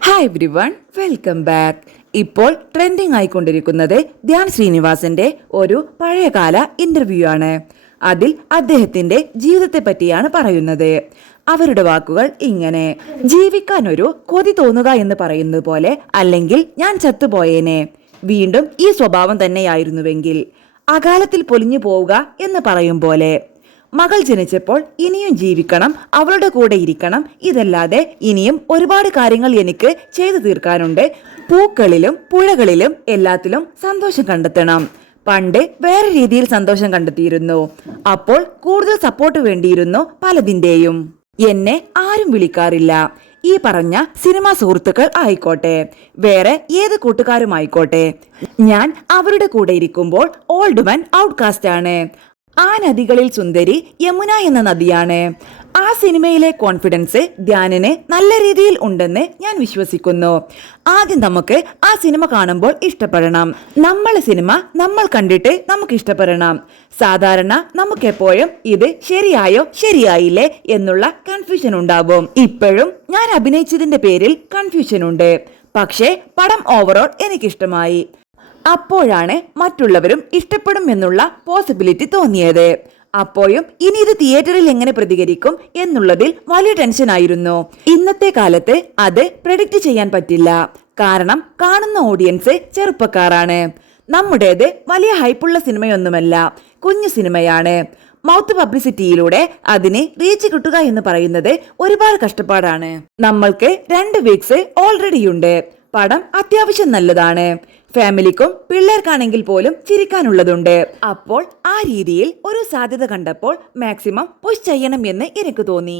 Hi everyone, welcome back. ഇപ്പോൾ trending ആയിക്കൊണ്ടിരിക്കുന്നത് Dhyan ശ്രീനിവാസന്റെ ഒരു പഴയകാല ഇന്റർവ്യൂ ആണ്. അതിൽ അദ്ദേഹത്തിന്റെ ജീവിതത്തെ പറ്റിയാണ് പറയുന്നത്. അവരുടെ വാക്കുകൾ ഇങ്ങനെ: ജീവിക്കാൻ ഒരു കൊതി തോന്നുക എന്ന് പറയുന്നത് പോലെ, അല്ലെങ്കിൽ ഞാൻ ചത്തുപോയേനെ. വീണ്ടും ഈ സ്വഭാവം തന്നെയായിരുന്നുവെങ്കിൽ, അകാലത്തിൽ പൊലിഞ്ഞു പോവുക എന്ന് പറയും പോലെ. മകൾ ജനിച്ചപ്പോൾ ഇനിയും ജീവിക്കണം, അവളുടെ കൂടെ ഇരിക്കണം. ഇതല്ലാതെ ഇനിയും ഒരുപാട് കാര്യങ്ങൾ എനിക്ക് ചെയ്തു തീർക്കാനുണ്ട്. പൂക്കളിലും പുഴകളിലും എല്ലാത്തിലും സന്തോഷം കണ്ടെത്തണം. പണ്ട് വേറെ രീതിയിൽ സന്തോഷം കണ്ടെത്തിയിരുന്നു. അപ്പോൾ കൂടുതൽ സപ്പോർട്ട് വേണ്ടിയിരുന്നു പലതിന്റെയും. എന്നെ ആരും വിളിക്കാറില്ല. ഈ പറഞ്ഞ സിനിമാ സുഹൃത്തുക്കൾ ആയിക്കോട്ടെ, വേറെ ഏത് കൂട്ടുകാരുമായിക്കോട്ടെ, ഞാൻ അവരുടെ കൂടെ ഇരിക്കുമ്പോൾ ഓൾഡ് മാൻ ഔട്ട്കാസ്റ്റ് ആണ്. ആ നദികളിൽ സുന്ദരി യമുന എന്ന നദിയാണ്. ആ സിനിമയിലെ കോൺഫിഡൻസ് ധ്യാനിന് നല്ല രീതിയിൽ ഉണ്ടെന്ന് ഞാൻ വിശ്വസിക്കുന്നു. ആദ്യം നമുക്ക് ആ സിനിമ കാണുമ്പോൾ ഇഷ്ടപ്പെടണം. നമ്മളെ സിനിമ നമ്മൾ കണ്ടിട്ട് നമുക്ക് ഇഷ്ടപ്പെടണം. സാധാരണ നമുക്കെപ്പോഴും ഇത് ശരിയായോ ശരിയായില്ലേ എന്നുള്ള കൺഫ്യൂഷൻ ഉണ്ടാവും. ഇപ്പോഴും ഞാൻ അഭിനയിച്ചതിന്റെ പേരിൽ കൺഫ്യൂഷൻ ഉണ്ട്. പക്ഷേ പടം ഓവറോൾ എനിക്കിഷ്ടമായി. അപ്പോഴാണ് മറ്റുള്ളവരും ഇഷ്ടപ്പെടും എന്നുള്ള പോസിബിലിറ്റി തോന്നിയത്. അപ്പോഴും ഇനി ഇത് തിയേറ്ററിൽ എങ്ങനെ പ്രതികരിക്കും എന്നുള്ളതിൽ വലിയ ടെൻഷൻ ആയിരുന്നു. ഇന്നത്തെ കാലത്ത് അത് പ്രെഡിക്റ്റ് ചെയ്യാൻ പറ്റില്ല. കാരണം കാണുന്ന ഓഡിയൻസ് ചെറുപ്പക്കാരാണ്. നമ്മുടേത് വലിയ ഹൈപ്പുള്ള സിനിമയൊന്നുമല്ല, കുഞ്ഞു സിനിമയാണ്. മൗത്ത് പബ്ലിസിറ്റിയിലൂടെ അതിന് റീച്ച് കിട്ടുക എന്ന് പറയുന്നത് ഒരുപാട് കഷ്ടപ്പാടാണ്. നമ്മൾക്ക് 2 വീക്സ് ഓൾറെഡി ഉണ്ട്. പടം അത്യാവശ്യം നല്ലതാണ്. ഫാമിലിക്കും പിള്ളേർക്കാണെങ്കിൽ പോലും ചിരിക്കാനുള്ളതുണ്ട്. അപ്പോൾ ആ രീതിയിൽ ഒരു സാധ്യത കണ്ടപ്പോൾ മാക്സിമം പുഷ് ചെയ്യണം എന്ന് എനിക്ക് തോന്നി.